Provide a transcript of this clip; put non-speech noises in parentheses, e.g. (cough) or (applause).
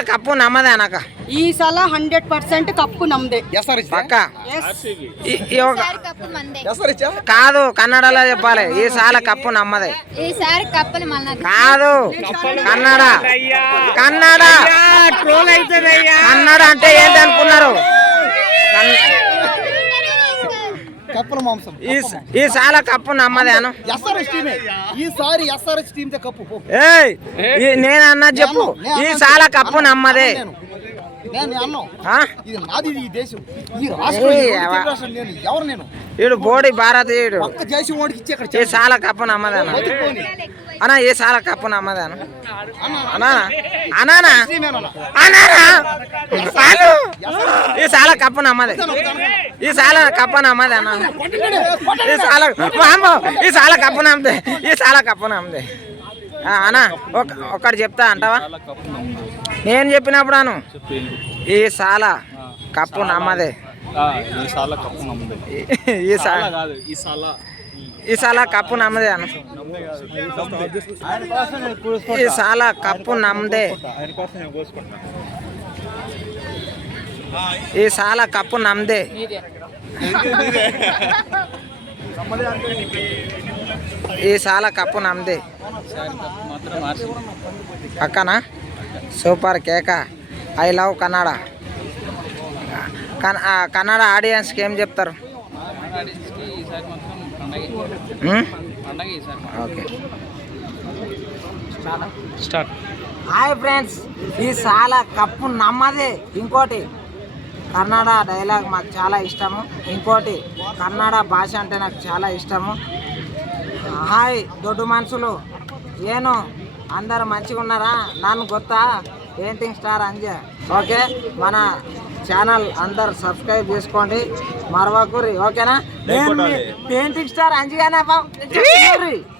Cup నమ్మదే అనక. ఈ సಲ హండ్రెడ్ పర్సెంట్ కప్పు నమ్మదే పక్క? ఎస్ ఈ- ఈ ఒక- కప్పు మందే. కాదు కన్నడలో చెప్పాలి. ఈ సాల కప్పు నమ్మదే. ఈసారి కప్పులు మళ్ళీ కాదు. కన్నడ. కన్నడ. కన్నడ అంటే ఏంటి అనుకున్నారు? కన్- కప్పుల మాంసం. ఈ ఈ సాల కప్పు నమ్మదే అను. ఎస్ఆర్ఎస్ టీమే. ఈసారి ఎస్ఆర్ఎస్ టీమ్ తే కప్పు. పో. ఏయ్ ఈ- నేను అన్నది చెప్పు ఈ సాల కప్పు నమ్మదే. ఈడు బోడి భారతీయుడు ఒక్క జైసి వాడికి ఇచ్చి అక్కడ ఈ సాల కప్పు నమ్మదే అన్న అన్న ఈ సాల కప్పు నమ్మదే అన్న. అన్నా అనానా అను. ఈ సాల కప్పు నమ్మదే ఈ సాల కప్పు నమ్మదే అన్న? ఈ సాల ఈ సాల కప్పు నమ్మదే ఈ సాల కప్పు నమ్మదే ఆ, అన్న ఒక ఒకటి చెప్తా అంటావా? నేను చెప్పినప్పుడు అను ఈ సాల కప్పు నమ్మదే. ఈ సాల కప్పు నమ్మదే. ఈ- సాల. ఈ సాల. కప్పు నమ్మదే అన్న. ఈ సాల కప్పు నమ్మదే. ఈ సాల కప్పు నమ్మదే. ఈ సాల కప్పు నమ్మదే. పక్కన? సూపర్ కేక. I love Kannada. కన్నడ ఆడియన్స్కి ఏం చెప్తారు? ఓకే. స్టార్ట్. హాయ్ ఫ్రెండ్స్ ఈ సాల కప్పు నమ్మదే. ఇంకోటి కన్నడ డైలాగ్ మాకు చాలా ఇష్టము. ఇంకోటి కన్నడ భాష అంటే నాకు చాలా ఇష్టము. హాయ్ దొడ్డు మనుషులు. ఏను అందరు మంచిగా ఉన్నారా? నన్ను గొత్తా పెయింటింగ్ స్టార్ అంజయ్ ఓకే? మన ఛానల్ అందరు సబ్స్క్రైబ్ చేసుకోండి. మరవకూరి ఓకేనా? Painting star అంజగానే (laughs)